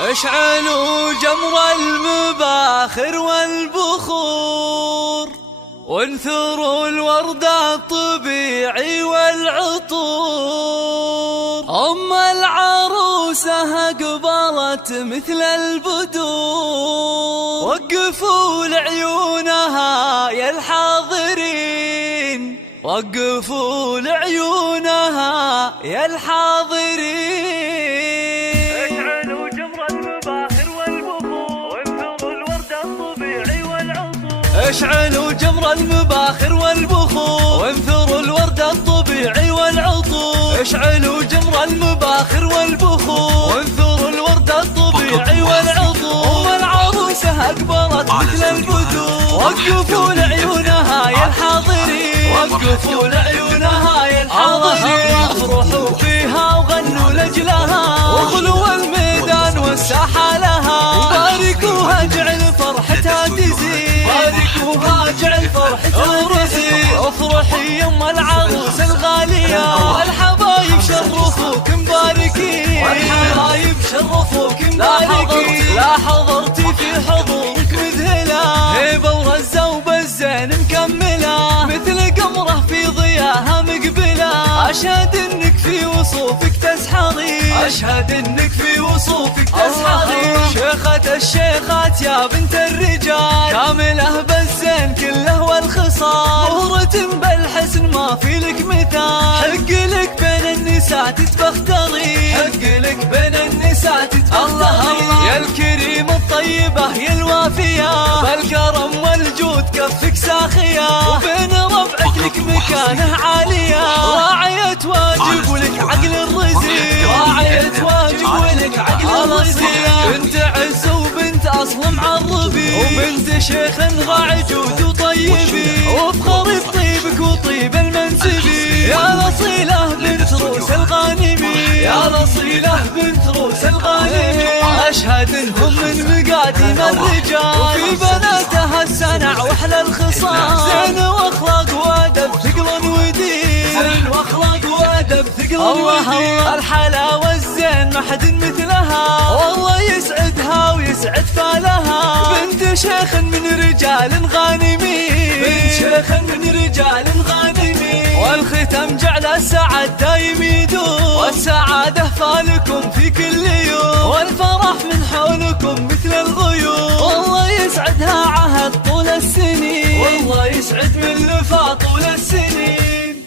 اشعلوا جمر المباخر والبخور، وانثروا الورد الطبيعي والعطور. أم العروسة أقبلت مثل البدور، وقفوا لعيونها يا الحاضرين، وقفوا لعيونها يا الحاضرين. اشعلوا جمر المباخر والبخور، وانثروا الورد الطبيعي والعطور. اشعلوا جمر المباخر والبخور، وانثروا الورد الطبيعي والعطور. اشعلوا جمر المباخر والبخور، وانثروا الورد الطبيعي والعطور. والعروسة أقبلت مثل البدور، وقفوا لعيونها يا الحاضرين، وقفوا لعيونها يا الحاضرين. افرحوا فيها وغنوا لجلها، وخلوا الميدان والساحة لها. باركوها جعل فرحتها تزيد، باركوها جعل فرحتها تزيد. افرحي يم العروس الغالية، والحبايب شرفوك مباركين، والحبايب شرفوك مباركين. لا حضرتي في حضورك مذهلة، هيبة ورزة وبالزين مكملة، مثل قمرة في ضياها مقبلة. أشهد انك في وصوفك تسحرين، أشهد انك في وصوفك تسحرين. شيخة الشيخات يا بنت الرجال، كاملة بالزين كله والخصال. مهرة بالحسن ما في لك مثال، حق لك بين النساء تتبخترين، حق لك بين النساء تتبخترين. يا الكريم الطيبة يا الوافية، بالكرم والجود كفك ساخية. وبين ربعك لك مكانه عالية، راعية واجب ولك عقل الرزيق، راعية واجب ولك عقل الرزيق. بنت عز وبنت أصل معربي، وبنت شيخ راعي جود وطيبي. وافخري بطيبك وطيب المنسبي، يا رصيلة بنت روس الغانمي، يا رصيلة بنت روس الغانمي. أشهد انهم من مقاديم الرجال، وفي بناتها السنع واحلى الخصال. زين واخلاق وادب ثقل ودين، زين واخلاق وادب ثقل ودين. الحلاوة الزين ما حد مثلها، والله يسعدها ويسعد فالها. بنت شيخ من رجال غانمين، بنت شيخ من رجال غانمين. والختم جعل السعد دايم يدوم، والسعادة فالكم في كل يوم. والفرح من حولكم مثل الغيوم، والله يسعدها عهد طول السنين، والله يسعد من لفا طول السنين.